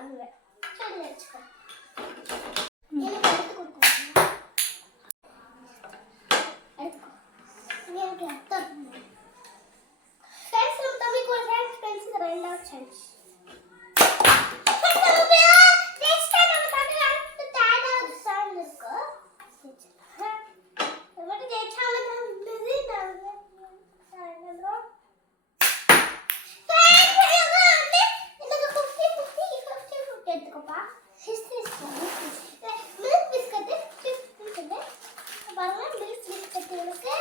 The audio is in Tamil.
அங்க சரி வெச்சுக்கோ. எனக்கு எடுத்து கொடுக்கணும். எடுத்துக்கோ. நீ எனக்கு அத்தை. ஃப்ரெண்ட்ஸ் நம்ம தம்பிக்கு ஒரு ஃப்ரெண்ட்ஸ் இந்த ரெண்டாவது சான்ஸ். பாருங்க மில்க் பிஸ்கட் இருக்கு.